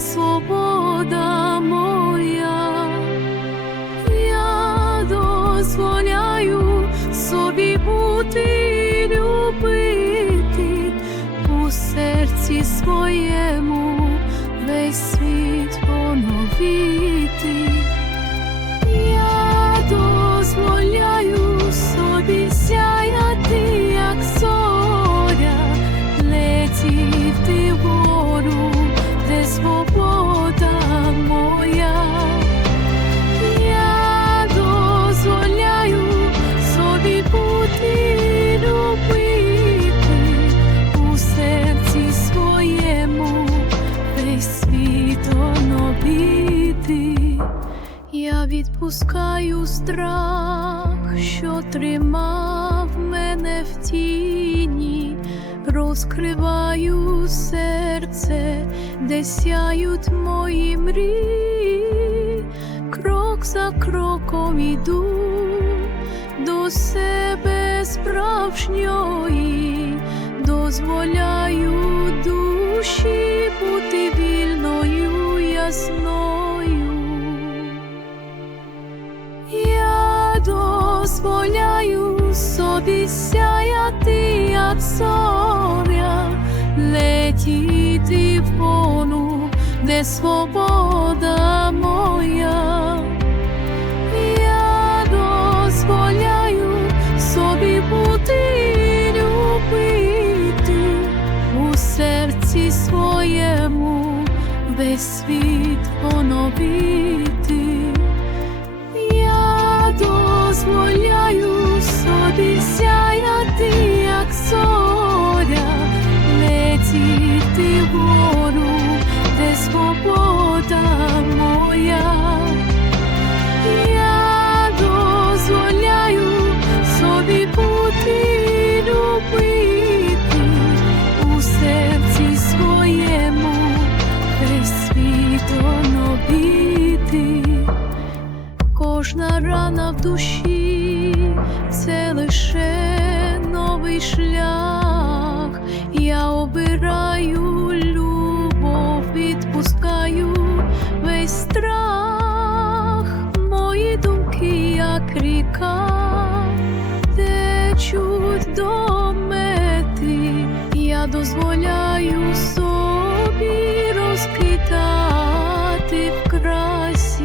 свобода моя, я дозволяю собі бути любити у серці своєму світ оновити. Я відпускаю страх, що тримав мене в тіні, розкриваю серце, де сяють мої мрії, крок за кроком іду до себе справжньої, дозволяю дозволяю собі сяяти, як зоря, летіти в вгону, де свобода моя. Я дозволяю собі бути любити у серці своєму весь світ поновити. Свобода моя. Я дозволяю собі бути любити у серці своєму весь світ оновити. Кожна рана в душі це лише новий шлях. Я обираю течуть до мети. Я дозволяю собі розквітати в красі.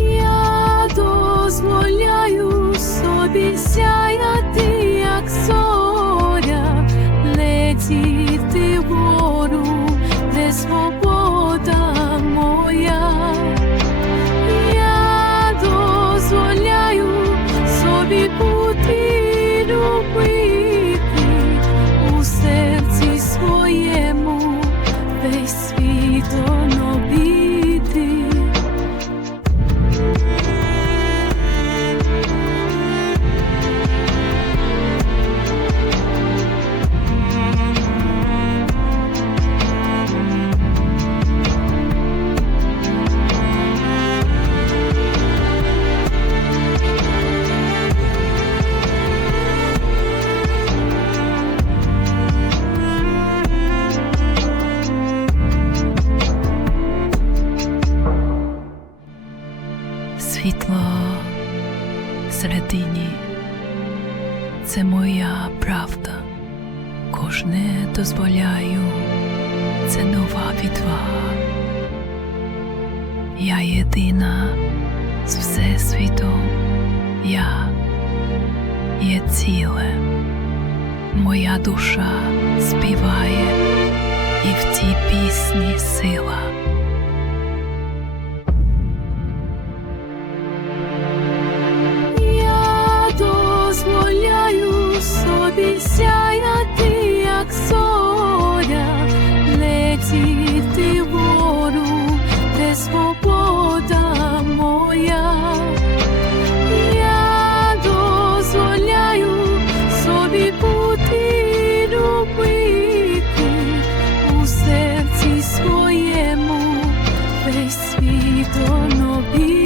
Я дозволяю собі сяяти, як зоря, летіти вгору, де свобода Світло середині це моя правда. Кожне дозволяю, це нова відвага. Я єдина з Всесвітом, я є ціле, моя душа співає, і в тій пісні сила. світ, воно біль.